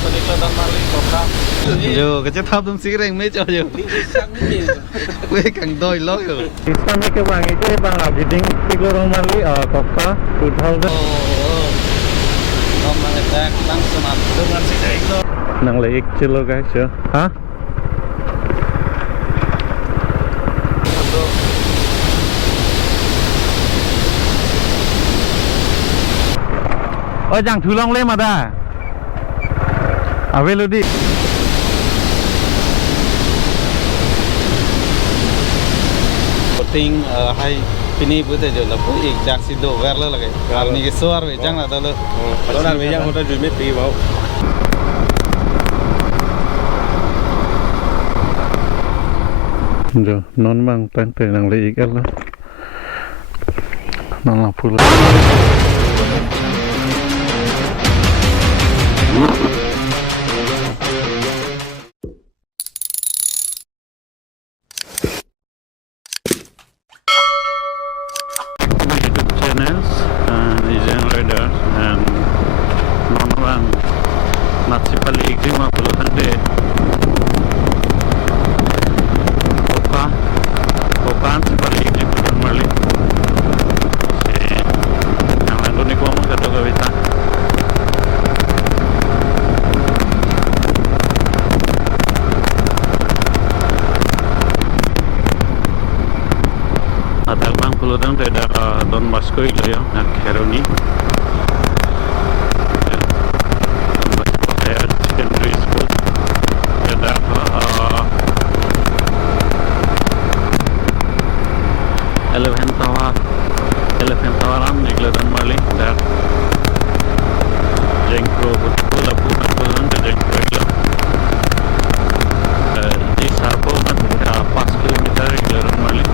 Sony Kelatan Marli Kokap. Yo, cái chất thấp xí rèn mấy cho yo. Quê càng đôi lối rồi. Islamnya ke bang itu bang Abiding tiga orang mali Koka 2000 Om mengetek langsung dengan si itu. nang leik cilo guys ya. Hah? Oh jangan dulang le mada. Awe lu di. Ting hai pini bute jo la pui ek jak si do ver la lage. Arni ke soar ve jang na dalo. Donar me yang hotel jume pi bau. Jo non bang tante nang leik el lah. Nang la pula. Channels Asian Riders and non-bang Natsi Palik 50 tante Kokan si Palik 50 Marli yang lalu ni ko mo kato gawita Atal bang pulutan tidak Don Bosco itu ya, nak Heroni. Don Bosco Higher Secondary School. Tidak Elephant Tower am Nikladan Marli. Tidak Jengko Betul Apu Nakulan ke Jengko itu. Di Sarpo nanti 5 kilometer Nikladan Marli.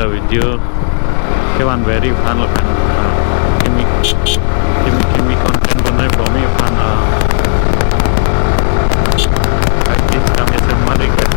Video kewan very fun lokan kimi content banai bomi fun practice kami semua dekat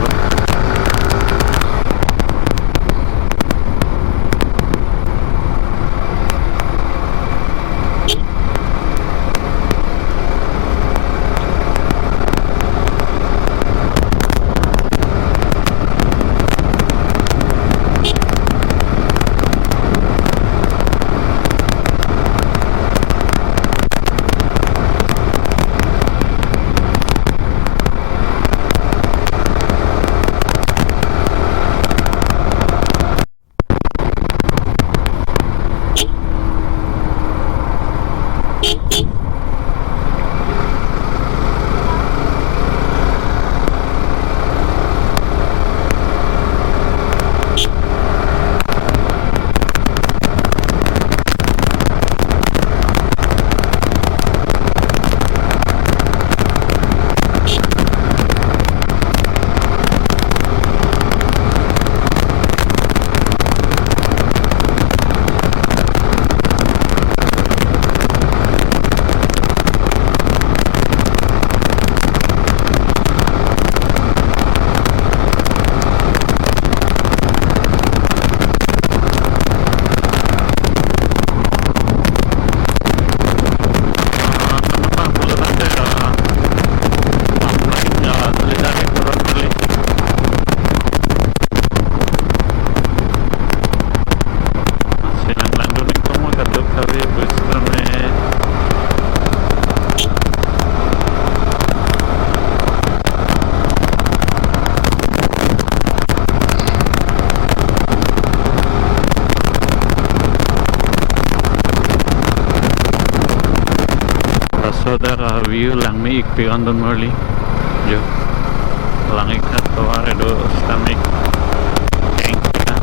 saudara view lang mi ikpiran don Marli jo lang ikat to are do stomach tank kita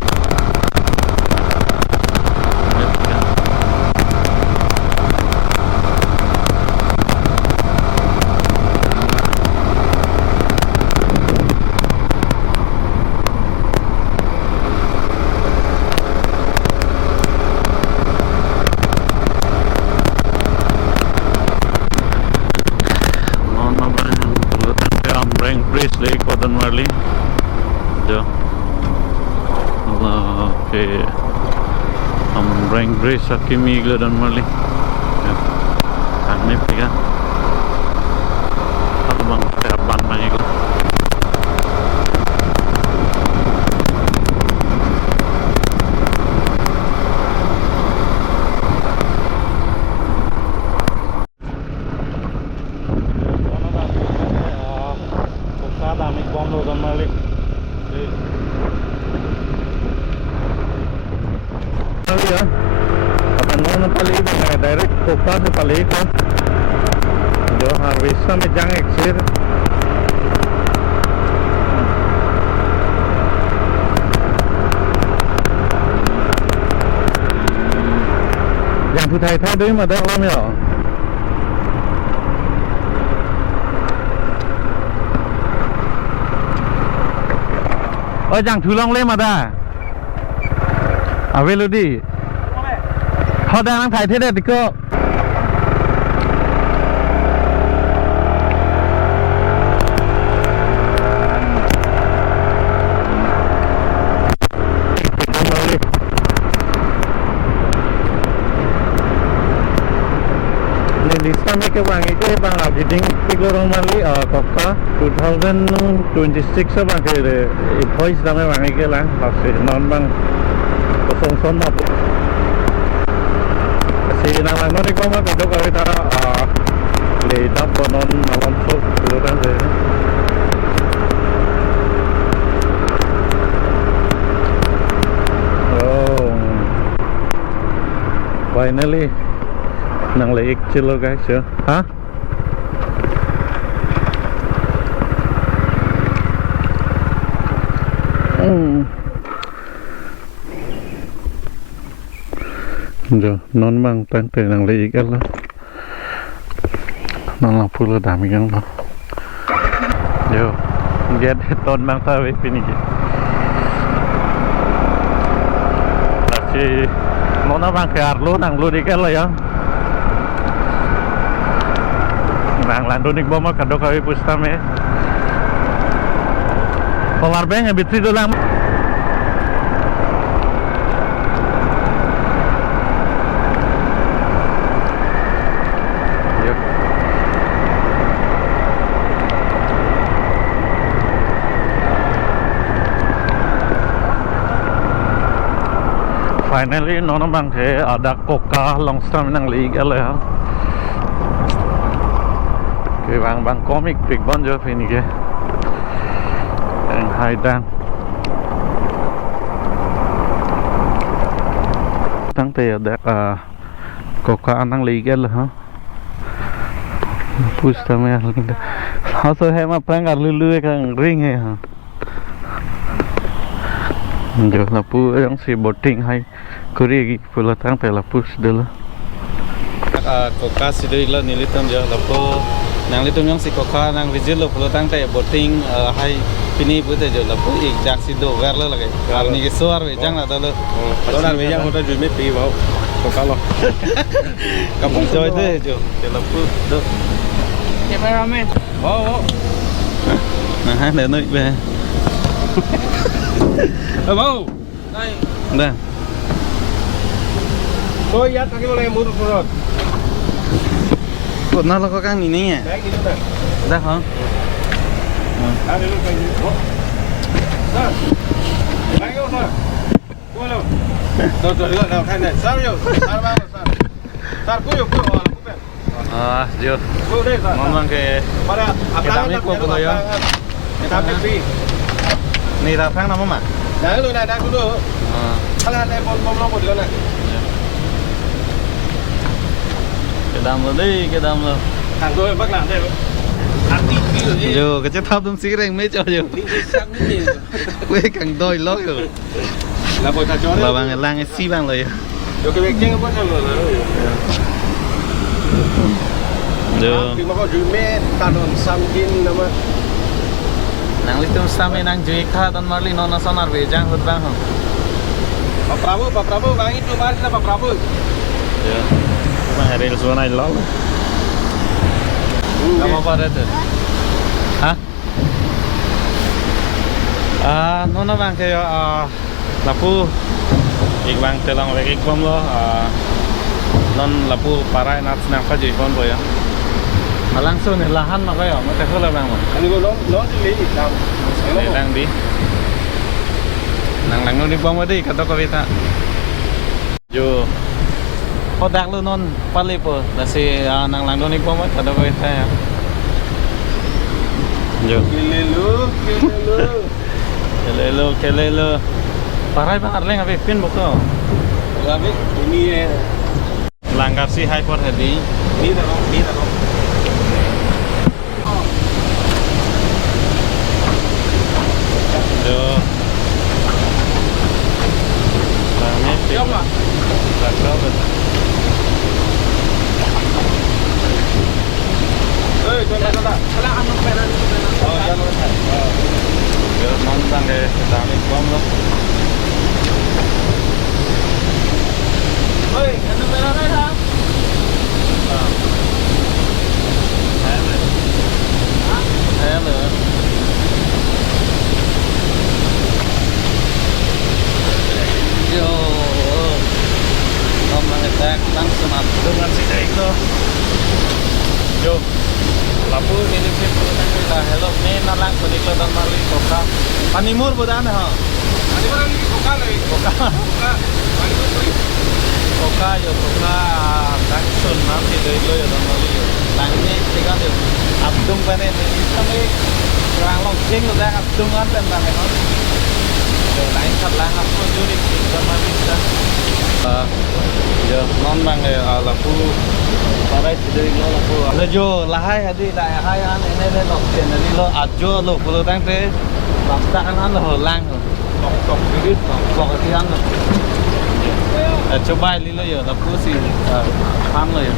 Oke. Amun breng bridge sakimi iglo dan mali. Ya. Aneh pika. Apa bang? Teban bang iglo. Ya, akan mau pali direct kopa se pali kan, jo harvesta में jang exir, yang tu thai thai đấy mà đang làm nhở, yang thu long lên mà ta, về luôn đi. Họ đangถ่ายเทเด็ดก็Lista में के bang itu bang abiding tiga orang mali Kokka 2026 bang ke voice dame bang itu lah masih non bang kosong sama si nang lang non ikaw mah kado kami tara leda bonon malam sok keluaran deh. Oh, finally nang leik chilo guys ya. Hah? Jo non bang tan pe nang le ikan lah non lang pula dami kan lah jo get ton bang ta we pini ki si non bang ke arlo nang lu ikan lah ya nang landonik boma kado kawi pustame polar bang abitri dolang finally nono bang ke ada Kokka longstam nang liga lah ya ke bang komik big bon jo ini ke yang haidan tang te ada Kokka nang liga lah ha pusta me ha so hai ma prang ar lulu kang ring hai ha jo la pu yang si boating hai kuri pula tang te la pus dulu Kokka sidoi la nilitam jo la po nang litum yang si Kokka nang visit lo pula tang te boating hai pini pute jo la po ik jak sido ver la lagi arni ke suar ve jang la ta lo donar ve jang hotel jume pi bau Kokka lo kampung joy te jo la pu do cameraman oh nah hai để nơi về bau đây dah tôi ya tak boleh murut murut kok nalo kok kang ini ya kayak gitu dah dah ha ada lu kayak gitu oh dah lagi udah gua lo tuh lihat kan nih sar yo sar bang sar kuyo jo deh sar ngomong ke pada kita ni kok lo ya kita pi ni ta phang nama mak nah lu nak dulu kalau ada bom lo một này cái đam lo đi cái đam lo thằng tôi bắt làm đây ăn đi rồi đi jo cái chất tháp tôm xí rèn mấy cho jo quê càng đôi lót rồi là bồi thằng chó đấy là bằng lang cái xí bằng rồi rồi cái việc chơi có bao giờ jo thì mà có rủi mê tanon samkin nama nang litum sami nang jui kha dan marli nona sonar be jang hut bang ho Pak Prabu bang itu mari lah Pak Prabu ya mah rel suana lol kamu apa itu hah nona bang kayak lapu ikwang telang wek ikwam lo non lapu parai nat nang pa jui kon boya langsung nih lahan makanya mata kau lah bang Ini gua non di hitam. lang di nang lang di bom di kata kau beta jo kodak lu non pali po nasi nang lang di bom kata kau beta ya jo kelelo parai bang arleng abe pin boko Tapi ini langgar si hyper hadi ini dah. jo rame Siap lah. Betul. Coba. Kalau anu peran itu. Oh, jangan. Yo nonton ke dami bom lo. Oi, anu peran ada. Hello. Yo. Ngomong attack langsung dengan si itu. Yo. Lapu ini sih kita hello nih nalang peniklo dan mari koka. Panimur bodan ha. Ani mana ni koka lagi. Koka. Koka yo koka taksun nanti dari lo yo dan mari yo. Langnya tiga yo. Abdung pane ini kami kurang loging udah abdung kan dan mana. Yo lain kat lang aku juri dan mari kita. Yo non bang ya lapu parai dari lo lapu. Ada jo lahai hadi dah hai an ini le lok chen dari lo ajo lo pulo tang te. Basta kan an lo lang. Kok diri kok kian lo. Coba li lo yo lapu si pan lo yo.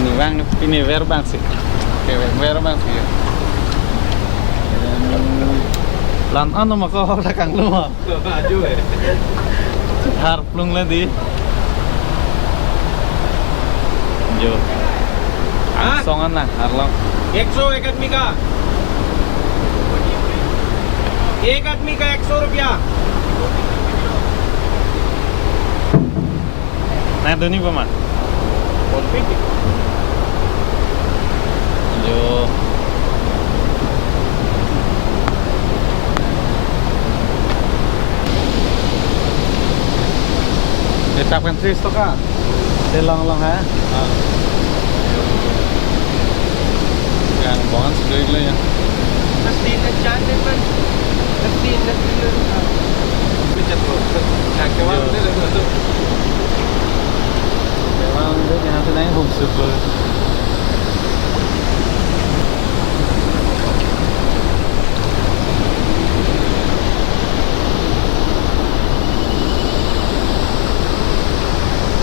Ni bang ini ver bang sih. Kayak ver bang sih. Lan ano mako rakang lu. Baju Har plung le di. Jo. Songan na harlong. 100 एक आदमी का 100 रुपया Nah, doni pa man. 150 Jo. Tetapkan 300 ka. Telang lang ha. Yang bongan segala ya. Mesti nak cari pun mesti nak dulu. Bicara tu. Nak kawan dia tu. Memang dia jangan tenang home super.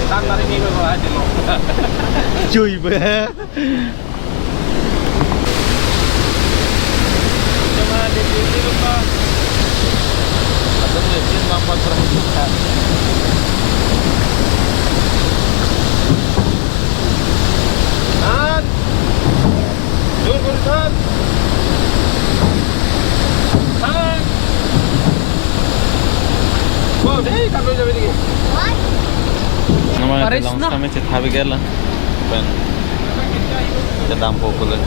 Tangan ini memang ada loh. Cuy be. Cuma di sini lupa. Ada mesin nampak perhentikan. Nan. Jurusan. Nan. Wow, deh kalau jadi begini. Nama Paris itu na. langsung kami cek habis gelar. Ben. Sedang populer.